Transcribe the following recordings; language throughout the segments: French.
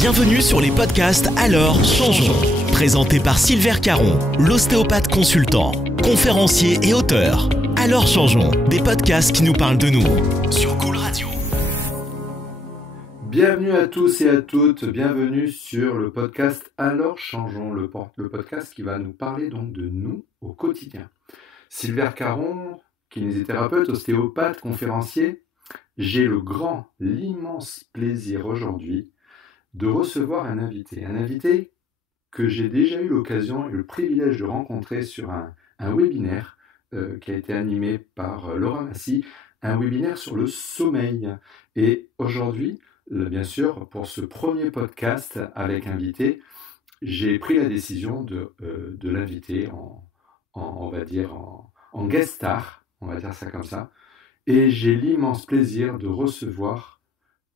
Bienvenue sur les podcasts Alors Changeons. Présenté par Silver Caron, l'ostéopathe consultant, conférencier et auteur. Alors Changeons, des podcasts qui nous parlent de nous. Sur Cool Radio. Bienvenue à tous et à toutes, bienvenue sur le podcast Alors Changeons, le podcast qui va nous parler donc de nous au quotidien. Silver Caron, kinésithérapeute, ostéopathe, conférencier, j'ai l'immense plaisir aujourd'hui de recevoir un invité que j'ai déjà eu l'occasion et le privilège de rencontrer sur un webinaire qui a été animé par Laura Massy, un webinaire sur le sommeil. Et aujourd'hui, bien sûr, pour ce premier podcast avec invité, j'ai pris la décision de l'inviter on va dire en guest star, on va dire ça comme ça. Et j'ai l'immense plaisir de recevoir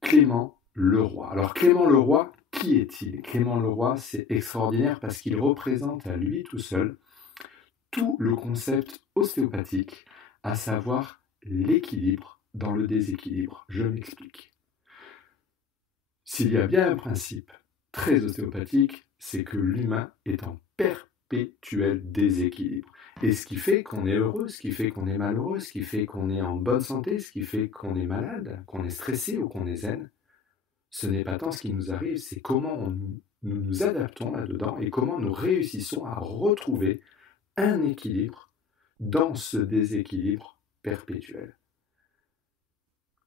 Clément Leroy. Alors Clément Leroy, qui est-il ? Clément Leroy, c'est extraordinaire parce qu'il représente à lui tout seul tout le concept ostéopathique, à savoir l'équilibre dans le déséquilibre. Je m'explique. S'il y a bien un principe très ostéopathique, c'est que l'humain est en perpétuel déséquilibre. Et ce qui fait qu'on est heureux, ce qui fait qu'on est malheureux, ce qui fait qu'on est en bonne santé, ce qui fait qu'on est malade, qu'on est stressé ou qu'on est zen, ce n'est pas tant ce qui nous arrive, c'est comment nous nous adaptons là-dedans et comment nous réussissons à retrouver un équilibre dans ce déséquilibre perpétuel.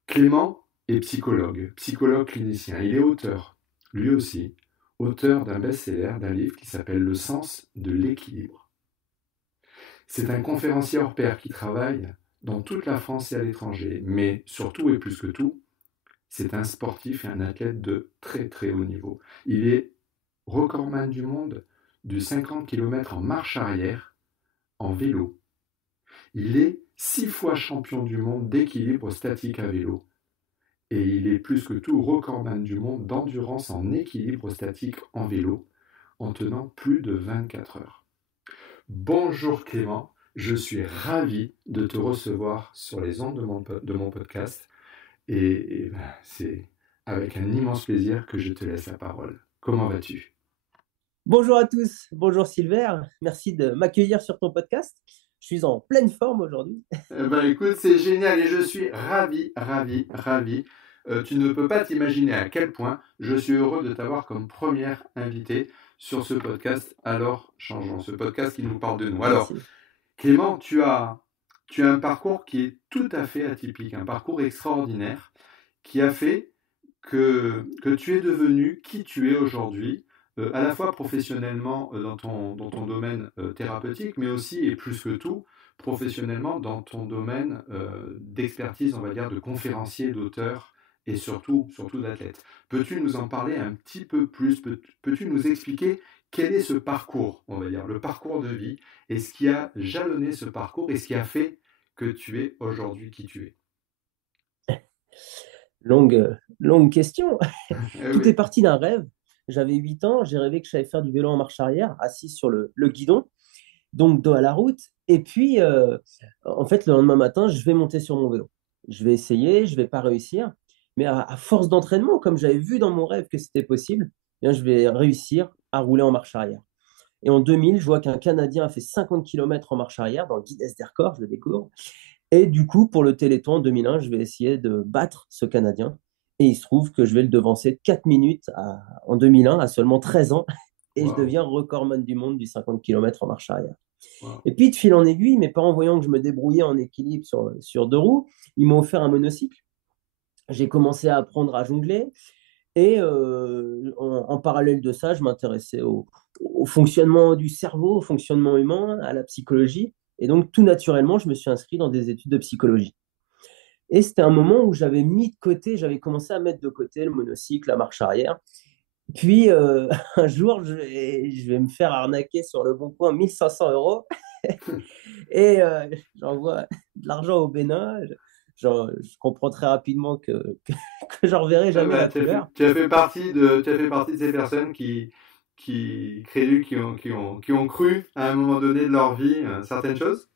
Clément est psychologue clinicien. Il est auteur, lui aussi, auteur d'un best-seller, d'un livre qui s'appelle Le sens de l'équilibre. C'est un conférencier hors pair qui travaille dans toute la France et à l'étranger, mais surtout et plus que tout, c'est un sportif et un athlète de très très haut niveau. Il est recordman du monde du 50 km en marche arrière, en vélo. Il est 6 fois champion du monde d'équilibre statique à vélo. Et il est plus que tout recordman du monde d'endurance en équilibre statique en vélo, en tenant plus de 24 heures. Bonjour Clément, je suis ravi de te recevoir sur les ondes de mon podcast. Et c'est avec un immense plaisir que je te laisse la parole. Comment vas-tu ? Bonjour à tous, bonjour Silver, merci de m'accueillir sur ton podcast. Je suis en pleine forme aujourd'hui. Écoute, c'est génial et je suis ravi. Tu ne peux pas t'imaginer à quel point je suis heureux de t'avoir comme première invitée sur ce podcast Alors Changeons, ce podcast qui nous parle de nous. Alors, Clément, tu as un parcours qui est tout à fait atypique, un parcours extraordinaire qui a fait que tu es devenu qui tu es aujourd'hui, à la fois professionnellement dans ton domaine thérapeutique, mais aussi, et plus que tout, professionnellement dans ton domaine d'expertise, on va dire, de conférencier, d'auteur et surtout d'athlète. Peux-tu nous en parler un petit peu plus ? Peux-tu nous expliquer quel est ce parcours, on va dire, le parcours de vie, et ce qui a jalonné ce parcours, et ce qui a fait que tu es aujourd'hui qui tu es ? Longue question. Tout Oui. est parti d'un rêve. J'avais 8 ans, j'ai rêvé que j'allais faire du vélo en marche arrière, assis sur le guidon, donc dos à la route. Et puis, en fait, le lendemain matin, je vais monter sur mon vélo. Je vais essayer, je ne vais pas réussir. Mais à force d'entraînement, comme j'avais vu dans mon rêve que c'était possible, eh bien, je vais réussir à rouler en marche arrière. Et en 2000, je vois qu'un Canadien a fait 50 km en marche arrière dans le Guinness des records, je le découvre. Et du coup, pour le Téléthon en 2001, je vais essayer de battre ce Canadien. Et il se trouve que je vais le devancer de 4 minutes en 2001, à seulement 13 ans. Et je deviens recordman du monde du 50 km en marche arrière. Wow. Et puis, de fil en aiguille, mes parents, voyant que je me débrouillais en équilibre sur 2 roues, ils m'ont offert un monocycle. J'ai commencé à apprendre à jongler. Et en parallèle de ça, je m'intéressais au fonctionnement du cerveau, au fonctionnement humain, à la psychologie. Et donc, tout naturellement, je me suis inscrit dans des études de psychologie. Et c'était un moment où j'avais commencé à mettre de côté le monocycle, la marche arrière. Puis, un jour, je vais me faire arnaquer sur le bon coin 1 500 €. Et j'envoie de l'argent au Bénin. Je comprends très rapidement que j'en reverrai jamais la couleur. Tu as fait partie de ces personnes qui ont cru à un moment donné de leur vie certaines choses.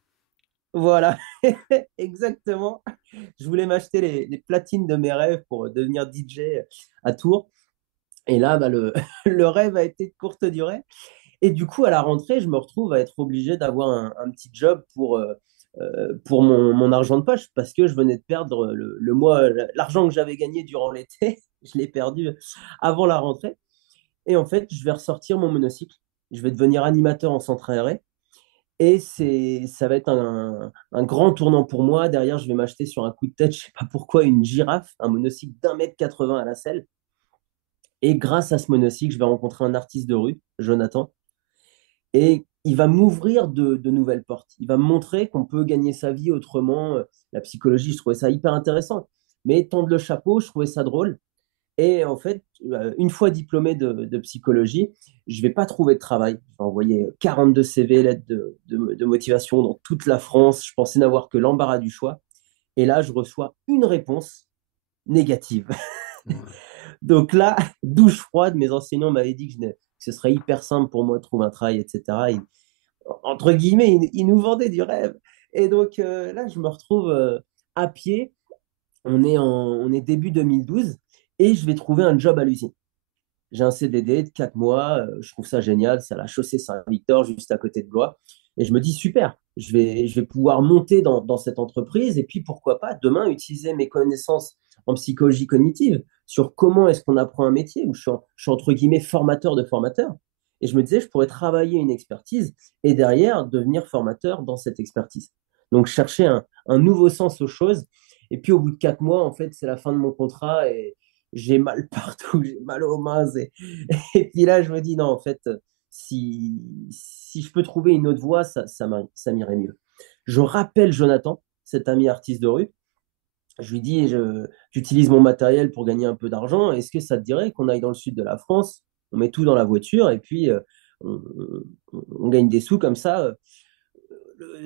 Voilà, exactement. Je voulais m'acheter les platines de mes rêves pour devenir DJ à Tours. Et là, le, le rêve a été de courte durée. Et du coup, à la rentrée, je me retrouve à être obligé d'avoir un petit job pour mon argent de poche parce que je venais de perdre le mois, l'argent que j'avais gagné durant l'été, je l'ai perdu avant la rentrée. Et en fait, je vais ressortir mon monocycle. Je vais devenir animateur en centre aéré. Et ça va être un grand tournant pour moi. Derrière, je vais m'acheter sur un coup de tête, je ne sais pas pourquoi, une girafe, un monocycle d'1,80 m à la selle. Et grâce à ce monocycle, je vais rencontrer un artiste de rue, Jonathan, et il va m'ouvrir de nouvelles portes. Il va me montrer qu'on peut gagner sa vie autrement. La psychologie, je trouvais ça hyper intéressant. Mais tendre le chapeau, je trouvais ça drôle. Et en fait, une fois diplômé de psychologie, je ne vais pas trouver de travail. Je vais envoyer 42 CV, lettres de motivation dans toute la France. Je pensais n'avoir que l'embarras du choix. Et là, je reçois une réponse négative. Ouais. Donc là, douche froide, mes enseignants m'avaient dit que ce serait hyper simple pour moi de trouver un travail, etc. Et, entre guillemets, ils nous vendaient du rêve. Et donc là, je me retrouve à pied. On est début 2012 et je vais trouver un job à l'usine. J'ai un CDD de 4 mois, je trouve ça génial, c'est à la chaussée Saint-Victor, juste à côté de Blois. Et je me dis, super, je vais pouvoir monter dans cette entreprise et puis pourquoi pas demain utiliser mes connaissances en psychologie cognitive sur comment est-ce qu'on apprend un métier, où je suis entre guillemets formateur de formateurs. Et je me disais, je pourrais travailler une expertise et derrière devenir formateur dans cette expertise. Donc chercher un nouveau sens aux choses. Et puis au bout de 4 mois, en fait, c'est la fin de mon contrat et j'ai mal partout, j'ai mal aux mains. Et puis là, je me dis, non, en fait, si je peux trouver une autre voie, ça m'irait mieux. Je rappelle Jonathan, cet ami artiste de rue. Je lui dis, j'utilise mon matériel pour gagner un peu d'argent. Est-ce que ça te dirait qu'on aille dans le sud de la France, on met tout dans la voiture et puis on, on gagne des sous comme ça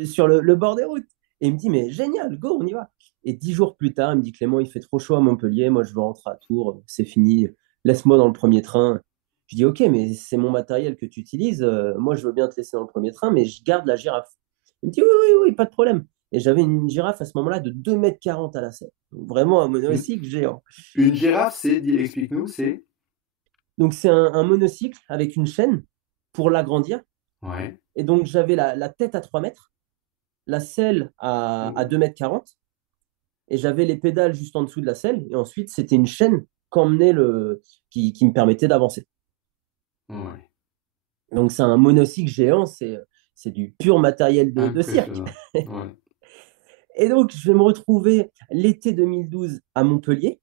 sur le bord des routes. Et il me dit, mais génial, go, on y va. Et 10 jours plus tard, il me dit, Clément, il fait trop chaud à Montpellier, moi je veux rentrer à Tours, c'est fini, laisse-moi dans le premier train. Je dis, ok, mais c'est mon matériel que tu utilises, moi je veux bien te laisser dans le premier train, mais je garde la girafe. Il me dit, oui, oui, oui, pas de problème. Et j'avais une girafe à ce moment-là de 2,40 m à la selle. Donc, vraiment un Une, monocycle géant. une girafe, explique-nous, c'est. Donc c'est un monocycle avec une chaîne pour l'agrandir. Ouais. Et donc j'avais la tête à 3 mètres, la selle à 2,40 m et j'avais les pédales juste en dessous de la selle. Et ensuite, c'était une chaîne qui me permettait d'avancer. Ouais. Donc, c'est un monocycle géant, c'est du pur matériel de cirque. Impressionnant. Ouais. Et donc, je vais me retrouver l'été 2012 à Montpellier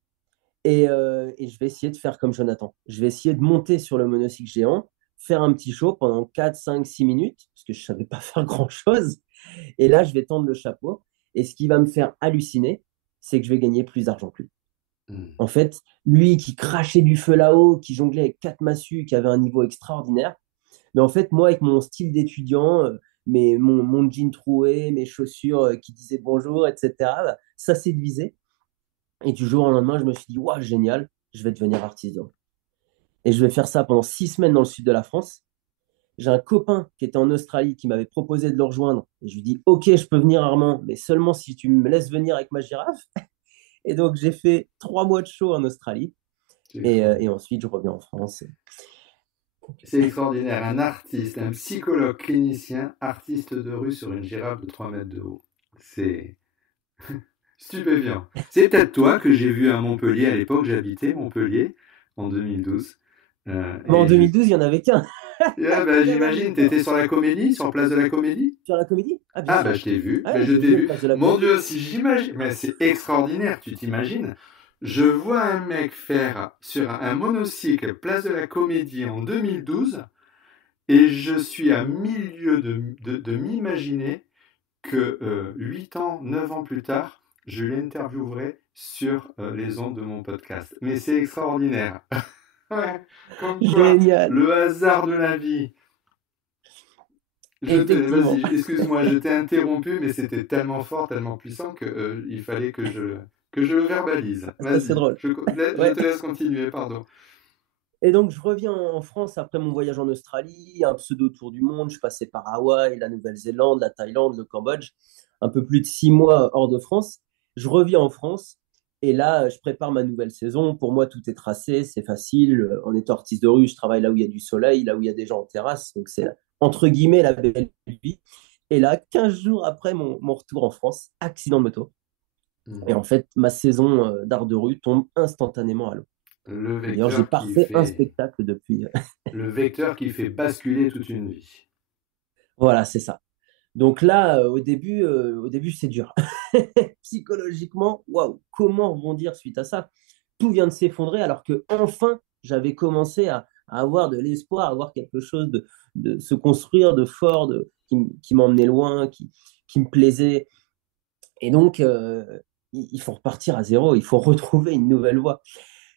et je vais essayer de faire comme Jonathan. Je vais essayer de monter sur le monocycle géant, faire un petit show pendant 4, 5, 6 minutes, parce que je ne savais pas faire grand-chose. Et là, je vais tendre le chapeau. Et ce qui va me faire halluciner, c'est que je vais gagner plus d'argent que lui. En fait, lui qui crachait du feu là-haut, qui jonglait avec 4 massues, qui avait un niveau extraordinaire. Mais en fait, moi, avec mon style d'étudiant, mon jean troué, mes chaussures qui disaient bonjour, etc., bah, ça séduisait. Et du jour au lendemain, je me suis dit, waouh, génial, je vais devenir artisan. Et je vais faire ça pendant 6 semaines dans le sud de la France. J'ai un copain qui était en Australie qui m'avait proposé de le rejoindre. Et je lui dis, ok, je peux venir Armand, mais seulement si tu me laisses venir avec ma girafe. Et donc, j'ai fait 3 mois de show en Australie. Et ensuite, je reviens en France. C'est extraordinaire. Un artiste, un psychologue clinicien, artiste de rue sur une girafe de 3 mètres de haut. C'est stupéfiant. C'est peut-être toi que j'ai vu à Montpellier à l'époque. J'habitais Montpellier en 2012. Mais en 2012, il n'y en avait qu'un. J'imagine, tu étais sur la Comédie, sur Place de la Comédie. Sur la Comédie? Ah, bien Ah, sûr. je t'ai vu. Ah, Je t'ai vu. Place de la Mon Comédie. Dieu, si j'imagine. Mais c'est extraordinaire, tu t'imagines. Je vois un mec faire sur un monocycle Place de la Comédie en 2012 et je suis à milieu de m'imaginer que 8 ans, 9 ans plus tard, je l'interviewerai sur les ondes de mon podcast. Mais c'est extraordinaire. Ouais, comme quoi, Génial. le hasard de la vie. Effectivement. Vas-y, excuse-moi, je t'ai interrompu, mais c'était tellement fort, tellement puissant que il fallait que je le verbalise. C'est Vas-y, drôle. je Ouais. te laisse continuer, pardon. Et donc, je reviens en France après mon voyage en Australie, un pseudo tour du monde. Je passais par Hawaï, la Nouvelle-Zélande, la Thaïlande, le Cambodge, un peu plus de 6 mois hors de France. Je reviens en France Et là, je prépare ma nouvelle saison. Pour moi, tout est tracé, c'est facile. En étant artiste de rue, je travaille là où il y a du soleil, là où il y a des gens en terrasse. Donc, c'est entre guillemets la belle vie. Et là, 15 jours après mon retour en France, accident de moto. Et en fait, ma saison d'art de rue tombe instantanément à l'eau. Le D'ailleurs, j'ai vecteur pas qui refait un fait, spectacle depuis. le vecteur qui fait basculer toute une vie. Voilà, c'est ça. Donc là, au début, c'est dur. Psychologiquement, waouh, comment rebondir suite à ça? Tout vient de s'effondrer alors que enfin, j'avais commencé à avoir de l'espoir, à avoir quelque chose de se construire de fort, qui m'emmenait loin, qui me plaisait. Et donc, il faut repartir à zéro, il faut retrouver une nouvelle voie.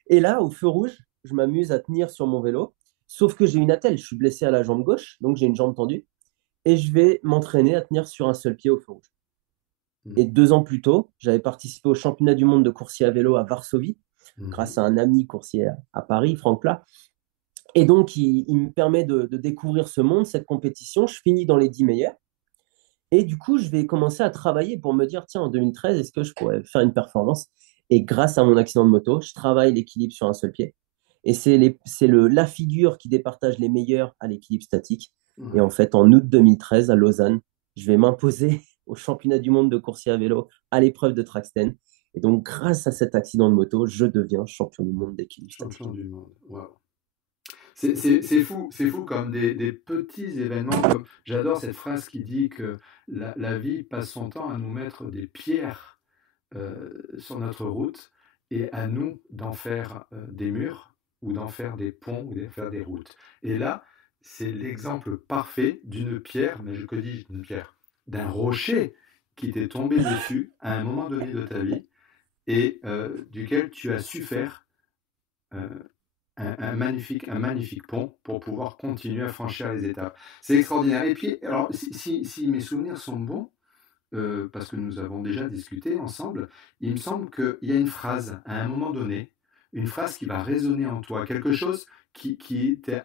Et là, au feu rouge, je m'amuse à tenir sur mon vélo, sauf que j'ai une attelle, je suis blessé à la jambe gauche, donc j'ai une jambe tendue, et je vais m'entraîner à tenir sur un seul pied au feu rouge. Et 2 ans plus tôt, j'avais participé au championnat du monde de coursier à vélo à Varsovie, grâce à un ami coursier à Paris, Franck Plat. Et donc, il me permet de découvrir ce monde, cette compétition. Je finis dans les 10 meilleurs. Et du coup, je vais commencer à travailler pour me dire, tiens, en 2013, est-ce que je pourrais faire une performance? Et grâce à mon accident de moto, je travaille l'équilibre sur un seul pied. Et c'est la figure qui départage les meilleurs à l'équilibre statique. Et en fait, en août 2013, à Lausanne, je vais m'imposer au championnat du monde de coursier à vélo à l'épreuve de Traxten. Et donc, grâce à cet accident de moto, je deviens champion du monde d'équilibre Champion statique. du monde. Waouh. C'est fou comme des petits événements. J'adore cette phrase qui dit que la vie passe son temps à nous mettre des pierres sur notre route et à nous d'en faire des murs ou d'en faire des ponts ou d'en faire des routes. Et là, c'est l'exemple parfait d'une pierre, mais que dis-je d'une pierre, d'un rocher qui t'est tombé dessus à un moment donné de ta vie et duquel tu as su faire euh, un magnifique pont pour pouvoir continuer à franchir les étapes. C'est extraordinaire. Et puis, alors, si mes souvenirs sont bons, parce que nous avons déjà discuté ensemble, il me semble qu'il y a une phrase, à un moment donné, une phrase qui va résonner en toi, quelque chose qui était,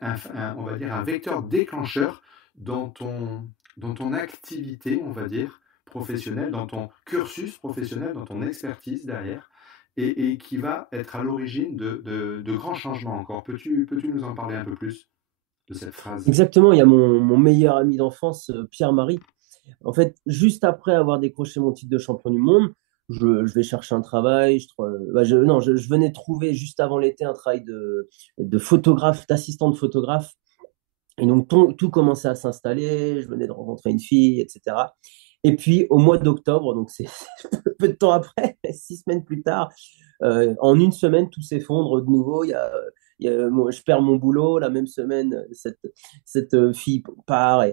on va dire, un vecteur déclencheur dans ton activité, on va dire, professionnelle, dans ton cursus professionnel, dans ton expertise derrière, et qui va être à l'origine de grands changements encore. Peux-tu nous en parler un peu plus de cette phrase? Exactement, il y a mon meilleur ami d'enfance, Pierre-Marie. En fait, juste après avoir décroché mon titre de champion du monde, je vais chercher un travail. Non, je venais de trouver juste avant l'été un travail de photographe, d'assistant de photographe. Et donc, tout commençait à s'installer. Je venais de rencontrer une fille, etc. Et puis, au mois d'octobre, donc c'est peu de temps après, 6 semaines plus tard, en une semaine, tout s'effondre de nouveau. Je perds mon boulot. La même semaine, cette fille part.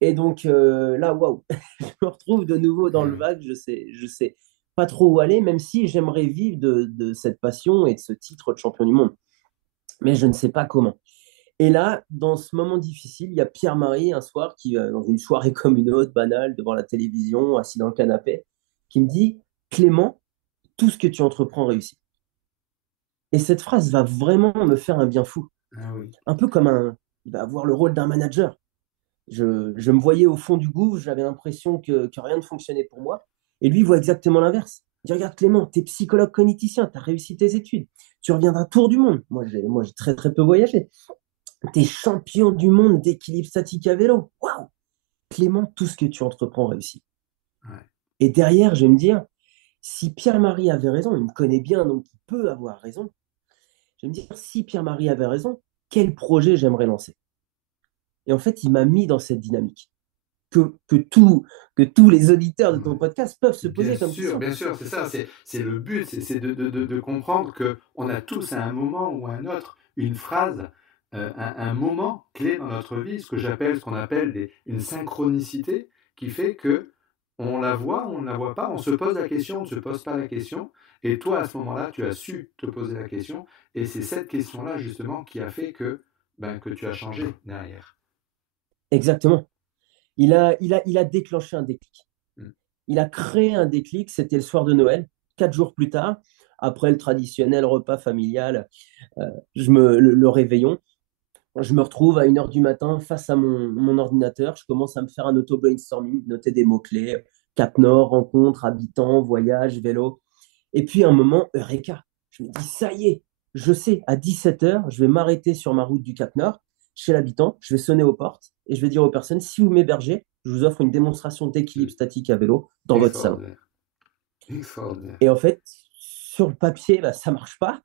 Et donc là, waouh, je me retrouve de nouveau dans le vague. Je sais pas trop où aller, même si j'aimerais vivre de cette passion et de ce titre de champion du monde. Mais je ne sais pas comment. Et là, dans ce moment difficile, il y a Pierre-Marie un soir qui, dans une soirée comme une autre, banale, devant la télévision, assis dans le canapé, qui me dit, Clément, tout ce que tu entreprends réussit. Et cette phrase va vraiment me faire un bien fou. Ah oui. Un peu comme il va avoir le rôle d'un manager. Je me voyais au fond du gouffre, j'avais l'impression que rien ne fonctionnait pour moi. Et lui, il voit exactement l'inverse. Il dit, regarde Clément, tu es psychologue cogniticien, tu as réussi tes études, tu reviens d'un tour du monde. Moi, j'ai très très peu voyagé. Tu es champion du monde d'équilibre statique à vélo. Waouh! Clément, tout ce que tu entreprends réussit. Ouais. Et derrière, je vais me dire, si Pierre-Marie avait raison, il me connaît bien, donc il peut avoir raison. Je vais me dire, si Pierre-Marie avait raison, quel projet j'aimerais lancer? Et en fait, il m'a mis dans cette dynamique que tous les auditeurs de ton podcast peuvent se poser comme question. Bien sûr, c'est ça, c'est le but, c'est de comprendre qu'on a tous à un moment ou à un autre une phrase, un moment clé dans notre vie, ce qu'on appelle une synchronicité qui fait que on la voit, on ne la voit pas, on se pose la question, on ne se pose pas la question, et toi à ce moment-là, tu as su te poser la question, et c'est cette question-là justement qui a fait que tu as changé derrière. Exactement. Il a déclenché un déclic. Mm. Il a créé un déclic, c'était le soir de Noël, 4 jours plus tard, après le traditionnel repas familial, le réveillon. Je me retrouve à 1h du matin face à mon ordinateur. Je commence à me faire un auto-brainstorming, noter des mots-clés, Cap Nord, rencontre, habitants, voyage, vélo. Et puis, à un moment, Eureka, je me dis, ça y est, je sais, à 17h, je vais m'arrêter sur ma route du Cap Nord, chez l'habitant, je vais sonner aux portes et je vais dire aux personnes, si vous m'hébergez, je vous offre une démonstration d'équilibre statique à vélo dans votre salon. Extraordinaire. Extraordinaire. Et en fait, sur le papier, bah, ça ne marche pas.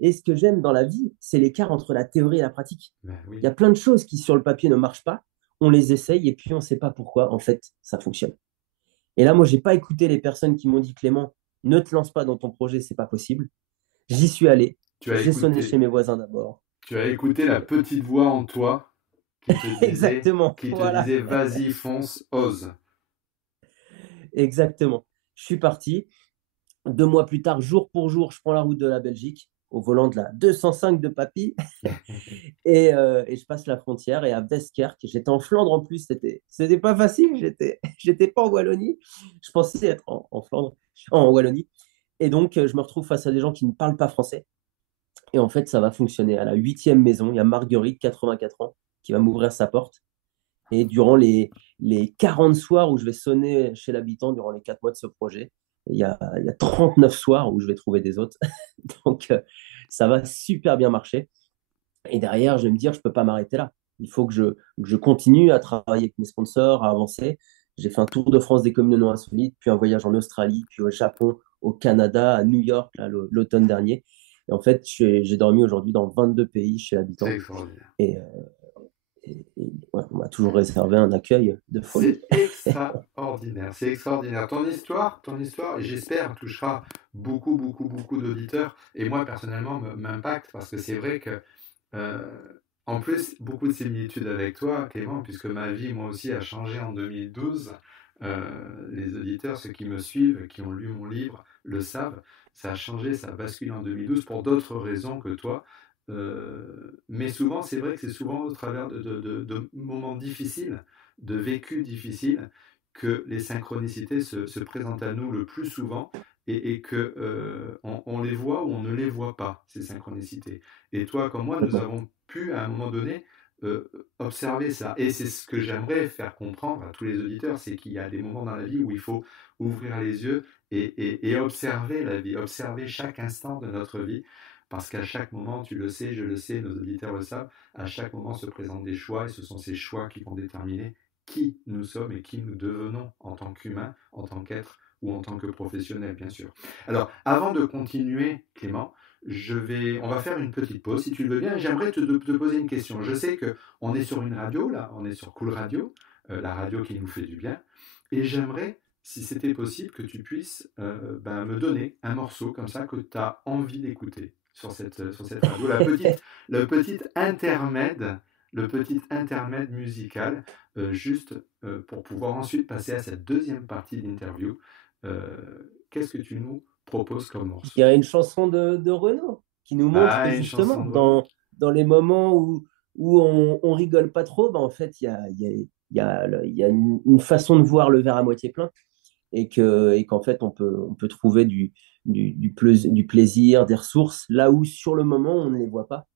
Et ce que j'aime dans la vie, c'est l'écart entre la théorie et la pratique. Ben Il oui. y a plein de choses qui, sur le papier, ne marchent pas. On les essaye et puis on ne sait pas pourquoi, en fait, ça fonctionne. Et là, moi, je n'ai pas écouté les personnes qui m'ont dit, Clément, ne te lance pas dans ton projet, ce n'est pas possible. J'y suis allé. Tu as J'ai sonné écouté, chez mes voisins d'abord. tu as écouté la petite voix en toi Exactement, qui te voilà, disait, vas-y, fonce, ose. exactement. Je suis parti. 2 mois plus tard, jour pour jour, je prends la route de la Belgique au volant de la 205 de papy et je passe la frontière et à Westkerk, j'étais en Flandre en plus, c'était pas facile, j'étais pas en Wallonie, je pensais être en Flandre, en Wallonie. Et donc, je me retrouve face à des gens qui ne parlent pas français. Et en fait, ça va fonctionner. À la 8e maison, il y a Marguerite, 84 ans, qui va m'ouvrir sa porte. Et durant les 40 soirs où je vais sonner chez l'habitant durant les 4 mois de ce projet, il y a 39 soirs où je vais trouver des hôtes. Donc, ça va super bien marcher. Et derrière, je vais me dire, je ne peux pas m'arrêter là. Il faut que je continue à travailler avec mes sponsors, à avancer. J'ai fait un tour de France des communes non insolites, puis un voyage en Australie, puis au Japon, au Canada, à New York, là, l'automne dernier. Et en fait, j'ai dormi aujourd'hui dans 22 pays chez C'est l'habitant. extraordinaire. Et, ouais, on m'a toujours réservé un accueil de folie. C'est extraordinaire. C'est extraordinaire. Ton histoire, j'espère, touchera beaucoup, beaucoup, beaucoup d'auditeurs. Et moi, personnellement, m'impacte parce que c'est vrai que, euh, en plus, beaucoup de similitudes avec toi, Clément, puisque ma vie, moi aussi, a changé en 2012. Les auditeurs, ceux qui me suivent, qui ont lu mon livre, le savent. Ça a changé, ça a basculé en 2012 pour d'autres raisons que toi. Mais souvent, c'est vrai que c'est souvent au travers de moments difficiles, de vécus difficiles, que les synchronicités se présentent à nous le plus souvent et que on les voit ou on ne les voit pas, ces synchronicités. Et toi, comme moi, nous avons pu, à un moment donné, observer ça. Et c'est ce que j'aimerais faire comprendre à tous les auditeurs, c'est qu'il y a des moments dans la vie où il faut ouvrir les yeux et observer la vie, observer chaque instant de notre vie. Parce qu'à chaque moment, tu le sais, je le sais, nos auditeurs le savent, à chaque moment se présentent des choix et ce sont ces choix qui vont déterminer qui nous sommes et qui nous devenons en tant qu'humains, en tant qu'êtres ou en tant que professionnels, bien sûr. Alors, avant de continuer, Clément, on va faire une petite pause, si tu le veux bien, et j'aimerais te poser une question. Je sais qu'on est sur une radio, là, on est sur Cool Radio, la radio qui nous fait du bien, et j'aimerais, si c'était possible, que tu puisses me donner un morceau comme ça que tu as envie d'écouter sur cette radio, le petit intermède musical, juste pour pouvoir ensuite passer à cette deuxième partie d'interview. Qu'est-ce que tu nous proposes comme morceau? Il y a une chanson de Renaud qui nous montre que Une chanson justement, de Renaud. dans les moments où on rigole pas trop, bah, en fait, il y a une façon de voir le verre à moitié plein et qu'en fait, on peut trouver du plaisir, des ressources, là où sur le moment, on ne les voit pas,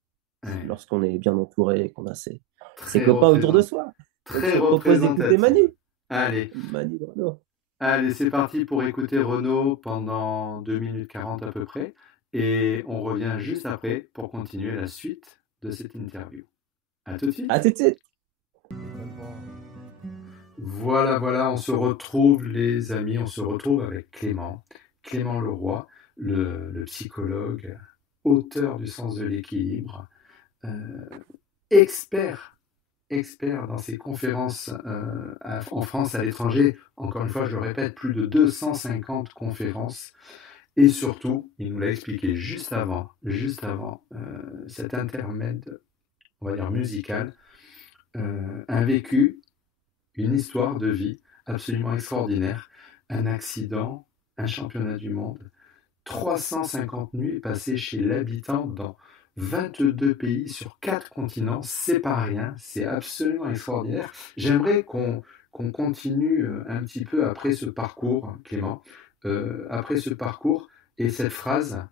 Ouais. lorsqu'on est bien entouré et qu'on a ses Très copains autour de soi. Donc, Très je te propose d'écouter représentatif. Manu de Renaud. Allez, c'est parti pour écouter Renaud pendant 2 minutes 40 à peu près. Et on revient juste après pour continuer la suite de cette interview. À tout de suite. À tout de suite. Voilà, on se retrouve les amis, on se retrouve avec Clément Leroy, le psychologue, auteur du sens de l'équilibre, expert dans ses conférences en France, à l'étranger. Encore une fois, je le répète, plus de 250 conférences. Et surtout, il nous l'a expliqué juste avant cet intermède, on va dire musical, un vécu, une histoire de vie absolument extraordinaire, un accident, un championnat du monde, 350 nuits passées chez l'habitant dans 22 pays sur 4 continents, c'est pas rien, c'est absolument extraordinaire. J'aimerais qu'on continue un petit peu après ce parcours, Clément, après ce parcours et cette phrase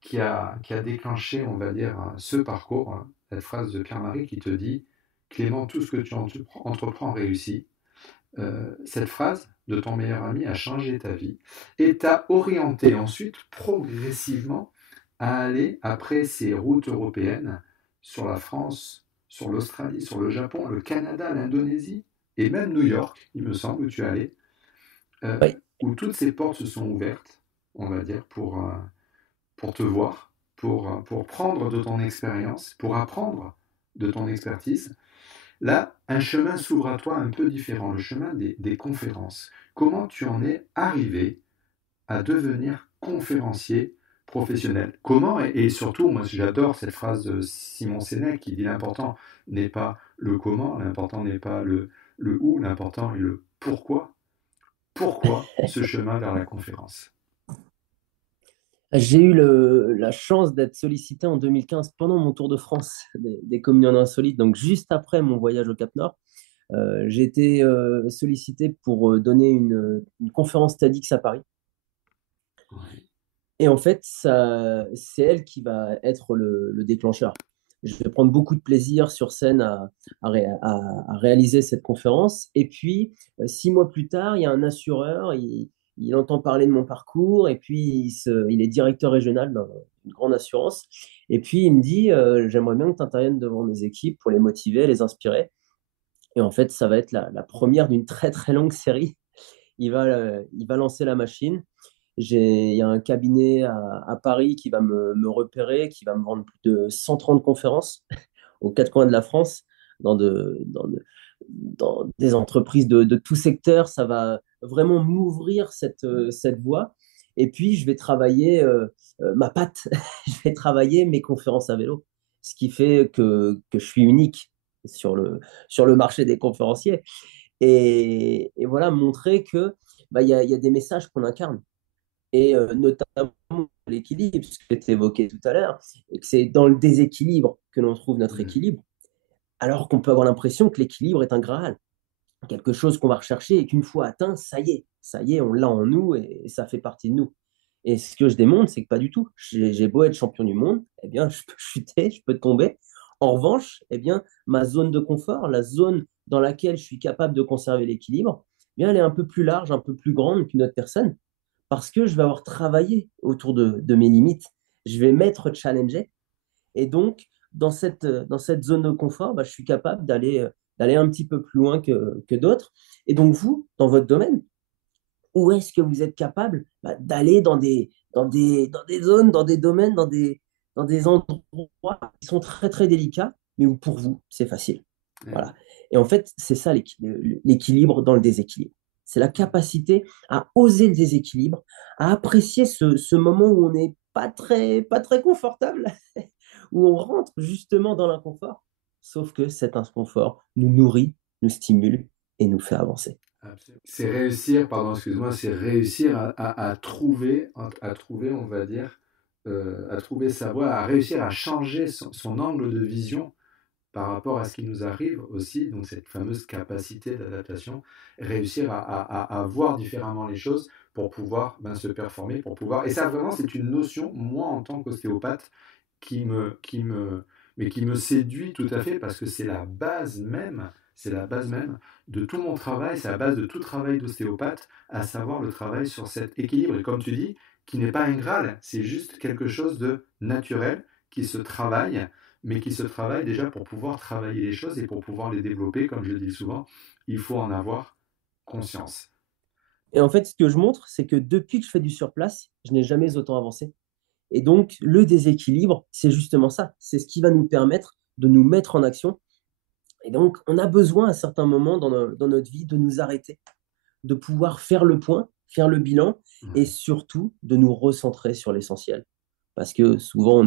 qui a déclenché, on va dire, ce parcours, cette phrase de Pierre-Marie qui te dit « Clément, tout ce que tu entreprends réussit. cette phrase de ton meilleur ami a changé ta vie et t'a orienté ensuite progressivement à aller après ces routes européennes sur la France, sur l'Australie, sur le Japon, le Canada, l'Indonésie et même New York, il me semble, où tu es allé, Oui. où toutes ces portes se sont ouvertes, on va dire, pour te voir, pour prendre de ton expérience, pour apprendre de ton expertise. Là, un chemin s'ouvre à toi un peu différent, le chemin des conférences. Comment tu en es arrivé à devenir conférencier professionnel? Comment, et surtout, moi j'adore cette phrase de Simon Sénèque qui dit l'important n'est pas le comment, l'important n'est pas le où, l'important est le pourquoi. Pourquoi ce chemin vers la conférence? J'ai eu la chance d'être sollicité en 2015 pendant mon Tour de France des Communions Insolites, donc juste après mon voyage au Cap Nord. J'ai été sollicité pour donner une conférence TEDx à Paris. Ouais. Et en fait, c'est elle qui va être le déclencheur. Je vais prendre beaucoup de plaisir sur scène à réaliser cette conférence. Et puis, 6 mois plus tard, il y a un assureur, il entend parler de mon parcours, et puis il est directeur régional d'une grande assurance. Et puis, il me dit, j'aimerais bien que tu interviennes devant mes équipes pour les motiver, les inspirer. Et en fait, ça va être la première d'une très, très longue série. Il va lancer la machine. Il y a un cabinet à Paris qui va me repérer, qui va me vendre plus de 130 conférences aux 4 coins de la France, dans des entreprises de tout secteur. Ça va vraiment m'ouvrir cette voie. Et puis, je vais travailler ma patte, je vais travailler mes conférences à vélo, ce qui fait que je suis unique sur le marché des conférenciers. Et voilà, montrer que il y a des messages qu'on incarne et notamment l'équilibre, ce que tu évoquais tout à l'heure, et que c'est dans le déséquilibre que l'on trouve notre Mm. équilibre, alors qu'on peut avoir l'impression que l'équilibre est un Graal, quelque chose qu'on va rechercher et qu'une fois atteint, ça y est, on l'a en nous et ça fait partie de nous. Et ce que je démontre, c'est que pas du tout. J'ai beau être champion du monde, eh bien, je peux chuter, je peux tomber. En revanche, eh bien, ma zone de confort, la zone dans laquelle je suis capable de conserver l'équilibre, eh bien, elle est un peu plus large, un peu plus grande qu'une autre personne parce que je vais avoir travaillé autour de mes limites. Je vais m'être challengé. Et donc, dans cette zone de confort, je suis capable d'aller un petit peu plus loin que d'autres. Et donc, vous, dans votre domaine, où est-ce que vous êtes capable d'aller dans des zones, dans des domaines, dans des endroits qui sont très, très délicats, mais où pour vous, c'est facile. Ouais. Voilà. Et en fait, c'est ça l'équilibre dans le déséquilibre. C'est la capacité à oser le déséquilibre, à apprécier ce moment où on n'est pas très confortable, où on rentre justement dans l'inconfort, sauf que cet inconfort nous nourrit, nous stimule et nous fait avancer. Absolument. C'est réussir, pardon, excuse-moi, c'est réussir à trouver, on va dire, à trouver sa voie, à réussir à changer son angle de vision par rapport à ce qui nous arrive aussi, donc cette fameuse capacité d'adaptation, réussir à voir différemment les choses pour pouvoir se performer, pour pouvoir. Et ça, vraiment, c'est une notion, moi, en tant qu'ostéopathe, mais qui me séduit tout à fait parce que c'est la base même de tout mon travail, c'est la base de tout travail d'ostéopathe, à savoir le travail sur cet équilibre. Et comme tu dis, qui n'est pas un Graal, c'est juste quelque chose de naturel qui se travaille, mais qui se travaille déjà pour pouvoir travailler les choses et pour pouvoir les développer, comme je le dis souvent, il faut en avoir conscience. Et en fait, ce que je montre, c'est que depuis que je fais du surplace, je n'ai jamais autant avancé. Et donc, le déséquilibre, c'est justement ça. C'est ce qui va nous permettre de nous mettre en action. Et donc, on a besoin à certains moments dans notre vie de nous arrêter, de pouvoir faire le point, faire le bilan et Ouais. surtout de nous recentrer sur l'essentiel. Parce que souvent,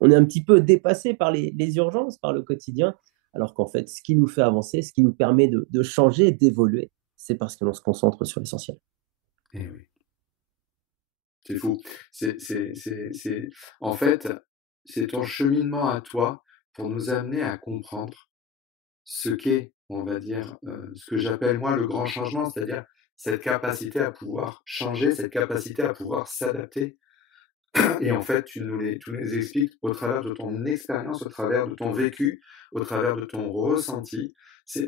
on est un petit peu dépassé par les urgences, par le quotidien, alors qu'en fait, ce qui nous fait avancer, ce qui nous permet de changer, d'évoluer, c'est parce que l'on se concentre sur l'essentiel. Eh oui. C'est fou. En fait, c'est ton cheminement à toi pour nous amener à comprendre ce qu'est, on va dire, ce que j'appelle moi le grand changement, c'est-à-dire cette capacité à pouvoir changer, cette capacité à pouvoir s'adapter Et en fait, tu nous les expliques au travers de ton expérience, au travers de ton vécu, au travers de ton ressenti.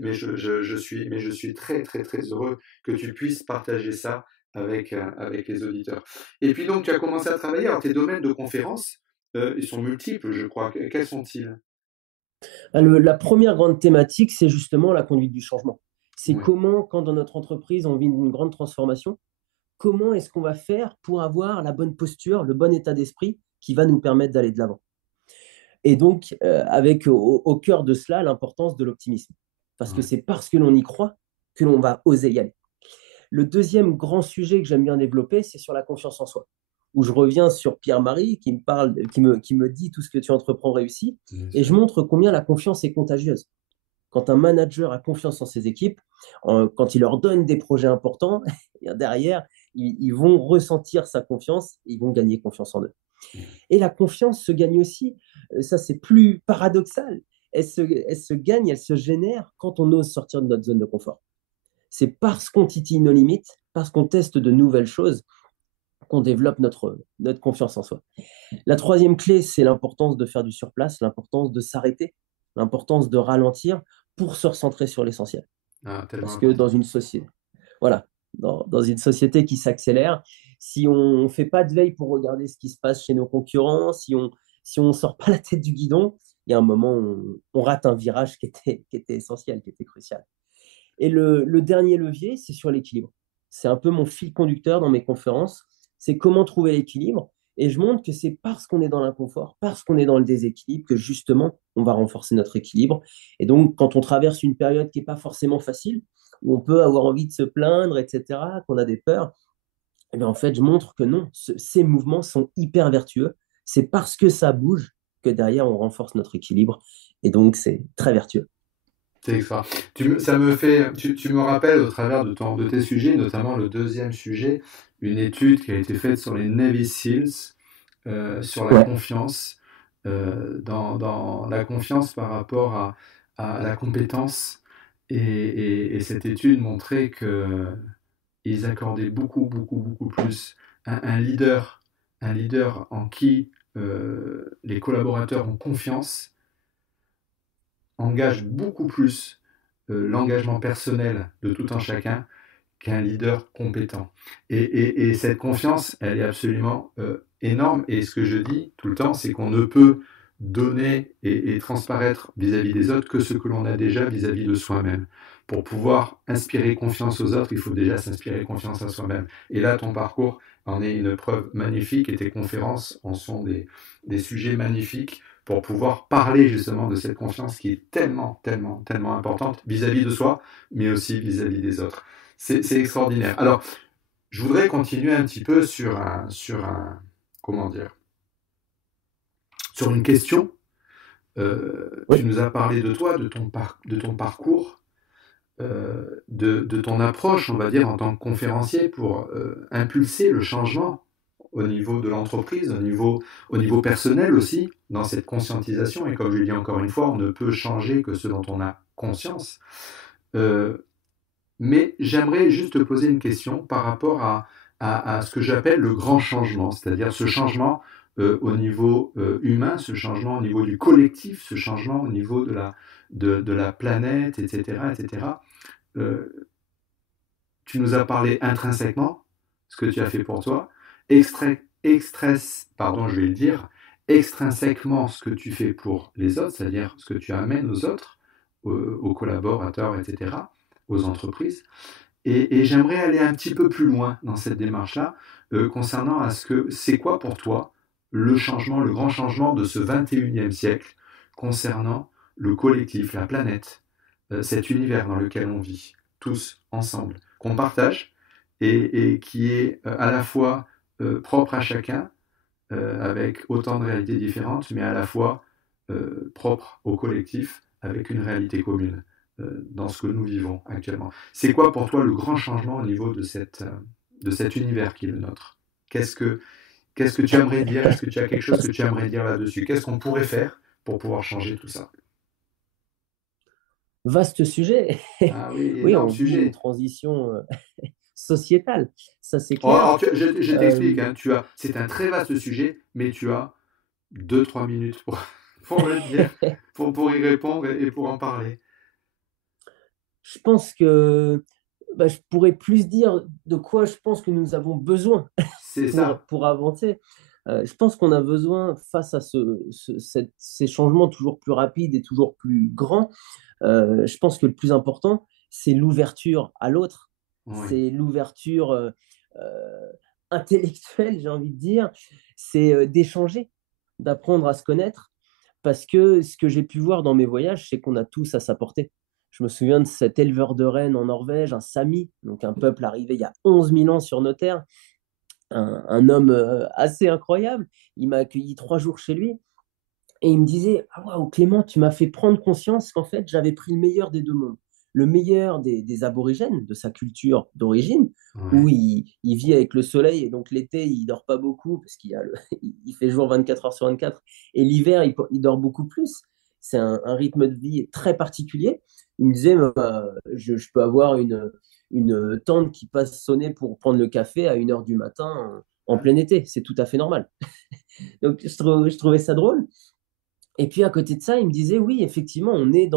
Mais je suis très, très, très heureux que tu puisses partager ça avec les auditeurs. Et puis donc, tu as commencé à travailler. Alors, tes domaines de conférence, ils sont multiples, je crois. Quels sont-ils? La première grande thématique, c'est justement la conduite du changement. C'est Oui, comment, quand dans notre entreprise, on vit une grande transformation, comment est-ce qu'on va faire pour avoir la bonne posture, le bon état d'esprit qui va nous permettre d'aller de l'avant. Et donc, avec au cœur de cela, l'importance de l'optimisme. Parce que oui, c'est parce que l'on y croit que l'on va oser y aller. Le deuxième grand sujet que j'aime bien développer, c'est sur la confiance en soi, où je reviens sur Pierre-Marie qui me parle, qui me dit tout ce que tu entreprends réussit, bien et je sûr. montre combien la confiance est contagieuse. Quand un manager a confiance en ses équipes, quand il leur donne des projets importants, derrière, ils vont ressentir sa confiance, ils vont gagner confiance en eux. Et la confiance se gagne aussi, ça c'est plus paradoxal, elle se gagne, elle se génère quand on ose sortir de notre zone de confort. C'est parce qu'on titille nos limites, parce qu'on teste de nouvelles choses, qu'on développe notre confiance en soi. La troisième clé, c'est l'importance de faire du surplace, l'importance de s'arrêter, l'importance de ralentir pour se recentrer sur l'essentiel. Ah, tellement Parce que dans important. une société, voilà, dans une société qui s'accélère, si on ne fait pas de veille pour regarder ce qui se passe chez nos concurrents, si on sort pas la tête du guidon, il y a un moment où on rate un virage qui était essentiel, qui était crucial. Et le dernier levier, c'est sur l'équilibre. C'est un peu mon fil conducteur dans mes conférences, c'est comment trouver l'équilibre. Et je montre que c'est parce qu'on est dans l'inconfort, parce qu'on est dans le déséquilibre, que justement, on va renforcer notre équilibre. Et donc, quand on traverse une période qui n'est pas forcément facile, où on peut avoir envie de se plaindre, etc., qu'on a des peurs, eh bien, en fait, je montre que non, ces mouvements sont hyper vertueux. C'est parce que ça bouge que derrière, on renforce notre équilibre. Et donc, c'est très vertueux. C'est extra. Tu me rappelles au travers de tes sujets, notamment le deuxième sujet, une étude qui a été faite sur les Navy SEALs, sur la Ouais. confiance, dans la confiance par rapport à la compétence. Et cette étude montrait qu'ils accordaient beaucoup, beaucoup, beaucoup plus un leader en qui les collaborateurs ont confiance, engage beaucoup plus l'engagement personnel de tout un chacun qu'un leader compétent. Et cette confiance, elle est absolument énorme. Et ce que je dis tout le temps, c'est qu'on ne peut donner et transparaître vis-à-vis des autres que ce que l'on a déjà vis-à-vis de soi-même. Pour pouvoir inspirer confiance aux autres, il faut déjà s'inspirer confiance à soi-même. Et là, ton parcours en est une preuve magnifique et tes conférences en sont des sujets magnifiques pour pouvoir parler justement de cette confiance qui est tellement, tellement, tellement importante vis-à-vis de soi, mais aussi vis-à-vis des autres. C'est extraordinaire. Alors, je voudrais continuer un petit peu comment dire, sur une question. Tu Oui. nous as parlé de toi, de ton parcours, de ton approche, on va dire, en tant que conférencier pour impulser le changement au niveau de l'entreprise, au niveau personnel aussi, dans cette conscientisation. Et comme je le dis encore une fois, on ne peut changer que ce dont on a conscience. Euh, Mais j'aimerais juste te poser une question par rapport à ce que j'appelle le grand changement, c'est-à-dire ce changement au niveau humain, ce changement au niveau du collectif, ce changement au niveau de la planète, etc. etc. Euh, Tu nous as parlé intrinsèquement, ce que tu as fait pour toi, pardon, je vais le dire, extrinsèquement ce que tu fais pour les autres, c'est-à-dire ce que tu amènes aux autres, aux collaborateurs, etc., aux entreprises. Et j'aimerais aller un petit peu plus loin dans cette démarche-là, concernant à ce que c'est quoi pour toi le changement, le grand changement de ce 21e siècle concernant le collectif, la planète, cet univers dans lequel on vit, tous ensemble, qu'on partage et qui est à la fois propre à chacun, avec autant de réalités différentes, mais à la fois propre au collectif, avec une réalité commune dans ce que nous vivons actuellement. C'est quoi pour toi le grand changement au niveau de cet univers qui est le nôtre? Qu'est-ce que tu aimerais dire? Est-ce que tu as quelque chose que tu aimerais dire là-dessus? Qu'est-ce qu'on pourrait faire pour pouvoir changer tout ça? Vaste sujet. Ah oui, Oui, énorme on vit une sujet. transition, sociétale. Ça, c'est Oh, clair. alors, je t'explique, Euh, hein, c'est un très vaste sujet, mais tu as 2-3 minutes pour me le dire, pour y répondre et pour en parler. je pense que je pourrais plus dire de quoi je pense que nous avons besoin C'est ça. pour avancer. Je pense qu'on a besoin, face à ces changements toujours plus rapides et toujours plus grands, je pense que le plus important, c'est l'ouverture à l'autre, Oui. c'est l'ouverture intellectuelle, j'ai envie de dire, c'est d'échanger, d'apprendre à se connaître, parce que ce que j'ai pu voir dans mes voyages, c'est qu'on a tous à sa portée. Je me souviens de cet éleveur de rennes en Norvège, un Sami, donc un peuple arrivé il y a 11 000 ans sur nos terres, un homme assez incroyable. Il m'a accueilli 3 jours chez lui et il me disait: ah, waouh, Clément, tu m'as fait prendre conscience qu'en fait, j'avais pris le meilleur des deux mondes. Le meilleur des aborigènes, de sa culture d'origine, où Ouais. il vit avec le soleil, et donc l'été, il dort pas beaucoup parce il fait jour 24 heures sur 24, et l'hiver, il dort beaucoup plus. C'est un rythme de vie très particulier. Il me disait: je peux avoir une tante qui passe sonner pour prendre le café à 1 heure du matin en plein été. C'est tout à fait normal. Donc, je trouvais ça drôle. Et puis à côté de ça, il me disait: oui, effectivement, on est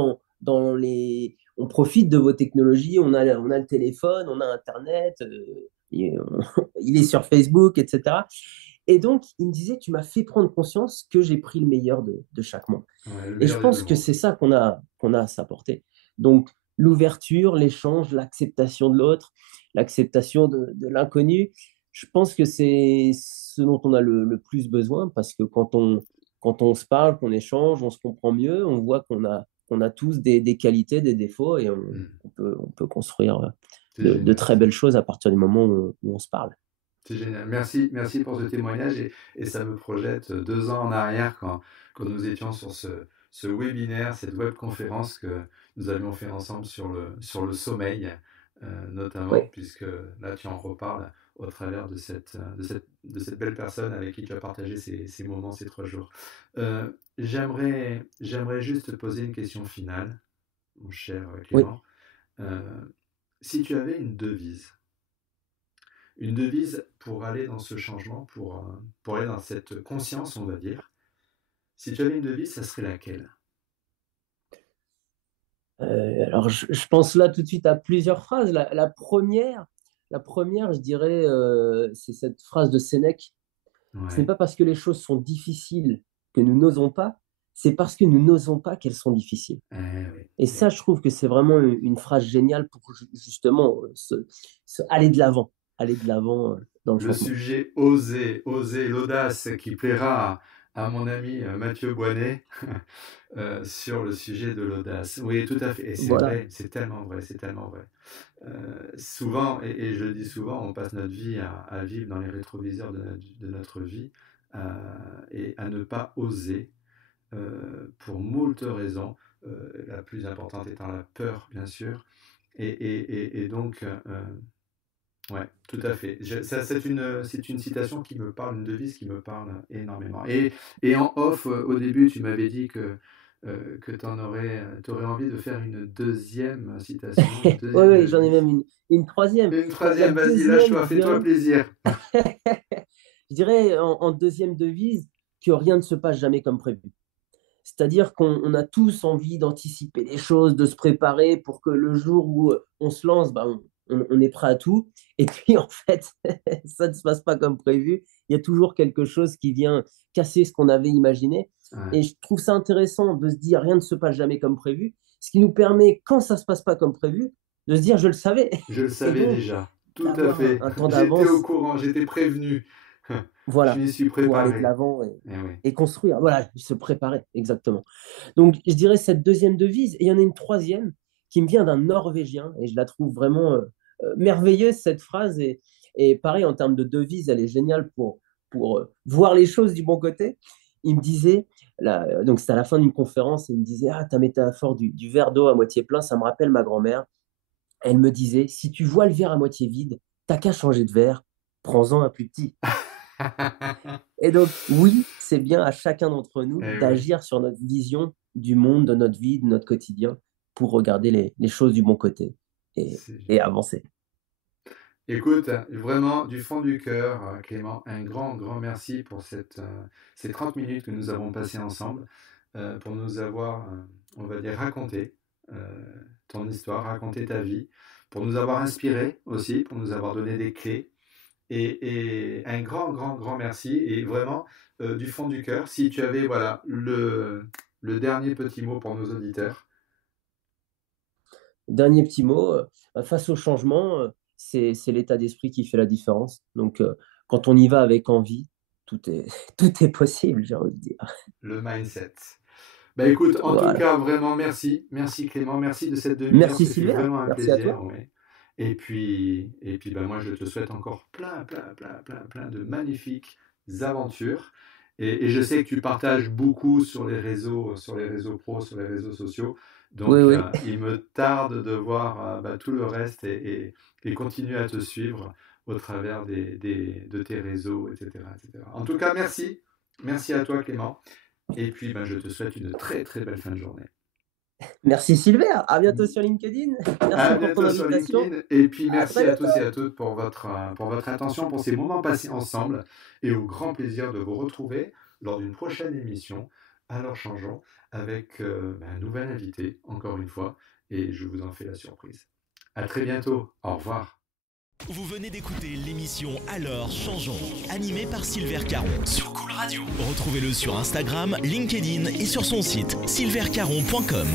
on profite de vos technologies, on a le téléphone, on a Internet, il est sur Facebook, etc. Et donc, il me disait: tu m'as fait prendre conscience que j'ai pris le meilleur de chaque monde. Ouais, le Et je meilleur des deux pense que mondes. c'est ça qu'on a à s'apporter. Donc, l'ouverture, l'échange, l'acceptation de l'autre, l'acceptation de l'inconnu, je pense que c'est ce dont on a le plus besoin, parce que quand on se parle, qu'on échange, on se comprend mieux, on voit qu'on a tous des qualités, des défauts, et Hmm. on peut construire C'est de génial. très belles choses à partir du moment où on se parle. C'est génial. Merci, merci pour ce témoignage et ça me projette 2 ans en arrière quand nous étions sur ce webinaire, cette webconférence que nous avions fait ensemble sur le sommeil, notamment, Oui. puisque là tu en reparles au travers de cette belle personne avec qui tu as partagé ces moments, ces 3 jours. J'aimerais juste te poser une question finale, mon cher Oui. Clément. Euh, Si tu avais une devise pour aller dans ce changement, pour aller dans cette conscience, on va dire. Si tu avais une devise, ça serait laquelle? Alors, je pense là tout de suite à plusieurs phrases. La première, je dirais, c'est cette phrase de Sénèque: ce n'est Ouais. pas parce que les choses sont difficiles que nous n'osons pas, c'est parce que nous n'osons pas qu'elles sont difficiles. Oui. Et ça, je trouve que c'est vraiment une phrase géniale pour justement aller de l'avant dans le Le changement. sujet oser, l'audace qui plaira à mon ami Mathieu Boinet sur le sujet de l'audace. Oui, tout à fait. Et c'est Voilà. vrai, c'est tellement vrai, c'est tellement vrai. Souvent, et je le dis souvent, on passe notre vie à vivre dans les rétroviseurs de notre vie et à ne pas oser pour moult raisons, la plus importante étant la peur, bien sûr. Et donc, ouais, tout à fait. C'est une citation qui me parle, une devise qui me parle énormément. Et en off, au début, tu m'avais dit que t'aurais envie de faire une deuxième citation, une Oui, deuxième oui, j'en ai devise. même une troisième. Et une La troisième, vas-y, deuxième, lâche-toi, je fais-toi dirais, plaisir. je dirais en deuxième devise, que rien ne se passe jamais comme prévu. C'est-à-dire qu'on a tous envie d'anticiper les choses, de se préparer pour que le jour où on se lance, on est prêt à tout. Et puis, en fait, ça ne se passe pas comme prévu. Il y a toujours quelque chose qui vient casser ce qu'on avait imaginé. Ouais, Et je trouve ça intéressant de se dire: rien ne se passe jamais comme prévu. Ce qui nous permet, quand ça ne se passe pas comme prévu, de se dire: je le savais. je le Et savais donc, déjà. Tout à d'avoir un, fait. un temps J'étais au d'avance, courant, j'étais prévenu. Je voilà, m'y suis pour aller de préparé. l'avant Eh oui. et construire. Voilà, se préparer, exactement. Donc, je dirais cette deuxième devise. Et il y en a une troisième qui me vient d'un Norvégien, et je la trouve vraiment merveilleuse, cette phrase. Et pareil, en termes de devise, elle est géniale pour voir les choses du bon côté. Il me disait, là, donc c'était à la fin d'une conférence, il me disait: ah, ta métaphore du verre d'eau à moitié plein, ça me rappelle ma grand-mère. Elle me disait: si tu vois le verre à moitié vide, t'as qu'à changer de verre, prends-en un plus petit. Et donc, oui, c'est bien à chacun d'entre nous Eh oui, d'agir sur notre vision du monde, de notre vie, de notre quotidien, pour regarder les choses du bon côté et, c'est et génial. avancer. Écoute, vraiment du fond du cœur, Clément, un grand merci pour ces 30 minutes que nous avons passées ensemble, pour nous avoir, on va dire, raconté ton histoire, raconté ta vie, pour nous avoir inspiré aussi, pour nous avoir donné des clés. Et un grand merci. Et vraiment, du fond du cœur, si tu avais voilà, le dernier petit mot pour nos auditeurs. Dernier petit mot, face au changement, c'est l'état d'esprit qui fait la différence. Donc, quand on y va avec envie, tout est, tout est possible, j'ai envie de dire. Le mindset. Bah écoute, en tout cas, vraiment merci. Merci Clément, merci de cette demi-heure. Merci Sylvain, vraiment un merci plaisir. à toi. Ouais. Et puis bah, moi, je te souhaite encore plein de magnifiques aventures. Et je sais que tu partages beaucoup sur les réseaux pros, sur les réseaux sociaux. Donc, Oui. il me tarde de voir bah, tout le reste et continuer à te suivre au travers de tes réseaux, etc. En tout cas, merci. Merci à toi, Clément. Et puis, ben, je te souhaite une très belle fin de journée. Merci Sylvain, à bientôt sur LinkedIn. Merci pour ton invitation. LinkedIn. Et puis merci à tous et à toutes pour votre attention, pour ces moments passés ensemble et au grand plaisir de vous retrouver lors d'une prochaine émission. Alors changeons avec un nouvel invité, encore une fois, et je vous en fais la surprise. À très bientôt, au revoir. Vous venez d'écouter l'émission Alors changeons, animée par Sylvain Caron sur Cool Radio. Retrouvez-le sur Instagram, LinkedIn et sur son site sylvaincaron.com.